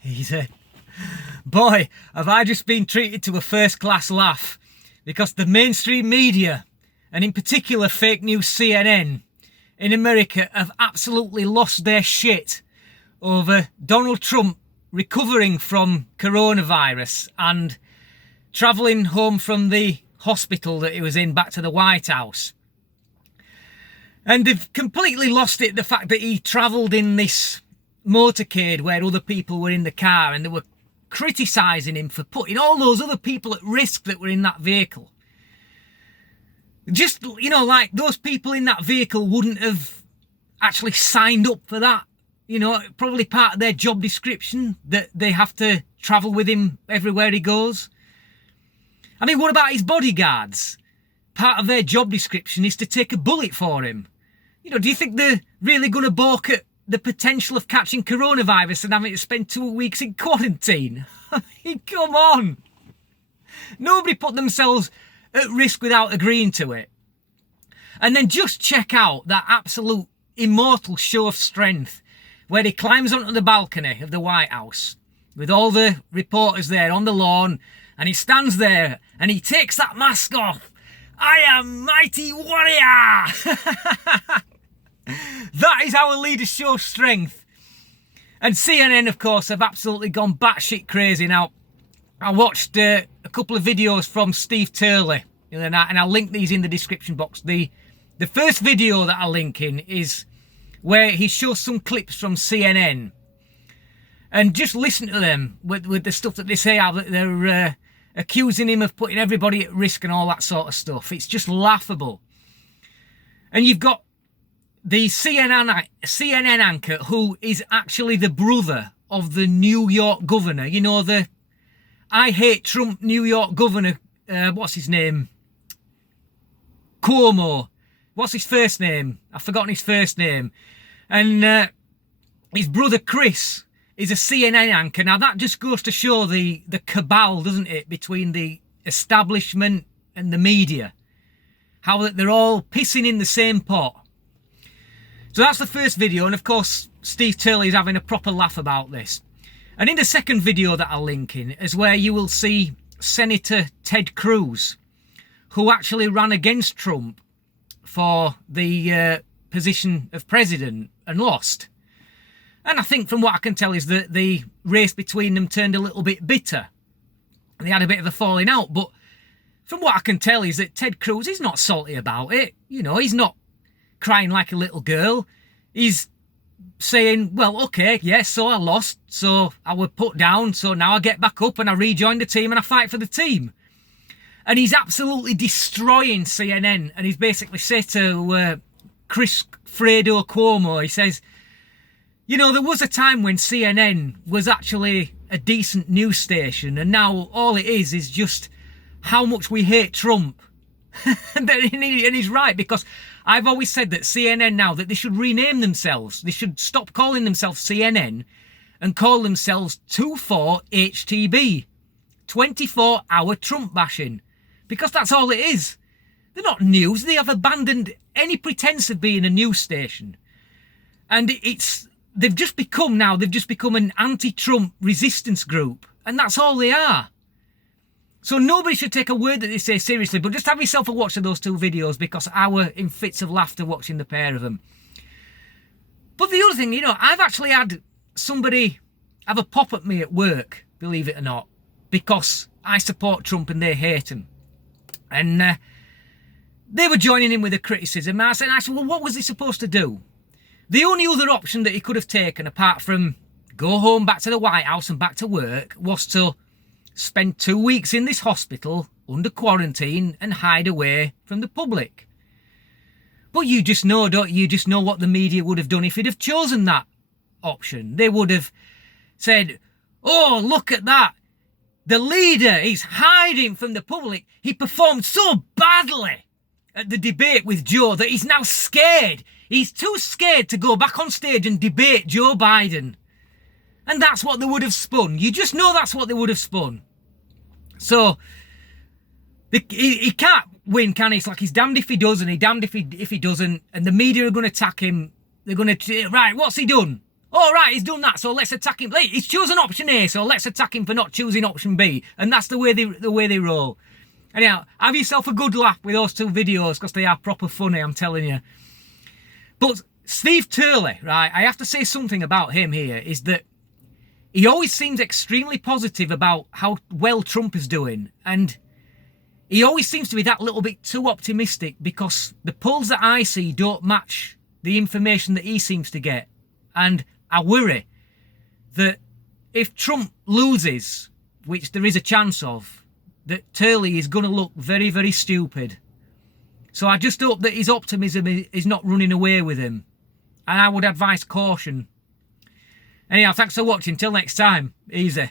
He said, "Boy, have I just been treated to a first-class laugh because the mainstream media, and in particular fake news CNN, in America have absolutely lost their shit over Donald Trump recovering from coronavirus and travelling home from the hospital that he was in back to the White House. And they've completely lost it, the fact that he travelled in this motorcade where other people were in the car and they were criticising him for putting all those other people at risk that were in that vehicle. Just, you know, like those people in that vehicle wouldn't have actually signed up for that. You know, probably part of their job description that they have to travel with him everywhere he goes. I mean, what about his bodyguards? Part of their job description is to take a bullet for him. You know, do you think they're really going to balk at the potential of catching coronavirus and having to spend 2 weeks in quarantine? I mean, come on. Nobody put themselves at risk without agreeing to it. And then just check out that absolute immortal show of strength where he climbs onto the balcony of the White House with all the reporters there on the lawn, and he stands there and he takes that mask off. I am mighty warrior. That is our leader's show of strength. And CNN, of course, have absolutely gone batshit crazy. Now, I watched a couple of videos from Steve Turley, and I'll link these in the description box. The first video that I'll link in is where he shows some clips from CNN. And just listen to them with the stuff that they say, how they're accusing him of putting everybody at risk and all that sort of stuff. It's just laughable. And you've got the CNN anchor who is actually the brother of the New York governor. You know, the I hate Trump New York governor, what's his name? Cuomo. What's his first name? I've forgotten his first name. And his brother Chris is a CNN anchor. Now that just goes to show the cabal, doesn't it, between the establishment and the media. How that they're all pissing in the same pot. So that's the first video, and of course Steve Turley is having a proper laugh about this. And in the second video that I'll link in is where you will see Senator Ted Cruz, who actually ran against Trump for the position of president and lost. And I think from what I can tell is that the race between them turned a little bit bitter. They had a bit of a falling out, but from what I can tell is that Ted Cruz is not salty about it. You know, he's not crying like a little girl. He's saying, well, okay, yes, so I lost, so I was put down, so now I get back up and I rejoin the team and I fight for the team. And he's absolutely destroying CNN. And he's basically said to Fredo Cuomo, he says, you know, there was a time when CNN was actually a decent news station, and now all it is just how much we hate Trump. And he's right, because I've always said that CNN now, that they should rename themselves. They should stop calling themselves CNN and call themselves 24HTB, 24-hour Trump bashing, because that's all it is. They're not news. They have abandoned any pretense of being a news station. And they've just become an anti-Trump resistance group. And that's all they are. So nobody should take a word that they say seriously, but just have yourself a watch of those two videos, because I were in fits of laughter watching the pair of them. But the other thing, you know, I've actually had somebody have a pop at me at work, believe it or not, because I support Trump and they hate him. And they were joining in with the criticism. And I said, well, what was he supposed to do? The only other option that he could have taken, apart from go home back to the White House and back to work, was to spend 2 weeks in this hospital under quarantine and hide away from the public. But you just know, don't you? You just know what the media would have done if he'd have chosen that option. They would have said, oh, look at that. The leader is hiding from the public. He performed so badly at the debate with Joe that he's now scared. He's too scared to go back on stage and debate Joe Biden. And that's what they would have spun. You just know that's what they would have spun. So, he can't win, can he? It's like he's damned if he does and he's damned if he doesn't. And the media are going to attack him. They're going to, right, what's he done? All right, he's done that, so let's attack him. He's chosen option A, so let's attack him for not choosing option B. And that's the way they roll. Anyhow, have yourself a good laugh with those two videos, because they are proper funny, I'm telling you. But Steve Turley, right, I have to say something about him here, is that he always seems extremely positive about how well Trump is doing. And he always seems to be that little bit too optimistic, because the polls that I see don't match the information that he seems to get. And I worry that if Trump loses, which there is a chance of, that Turley is going to look very, very stupid. So I just hope that his optimism is not running away with him. And I would advise caution. Anyhow, thanks for watching. Till next time. Easy.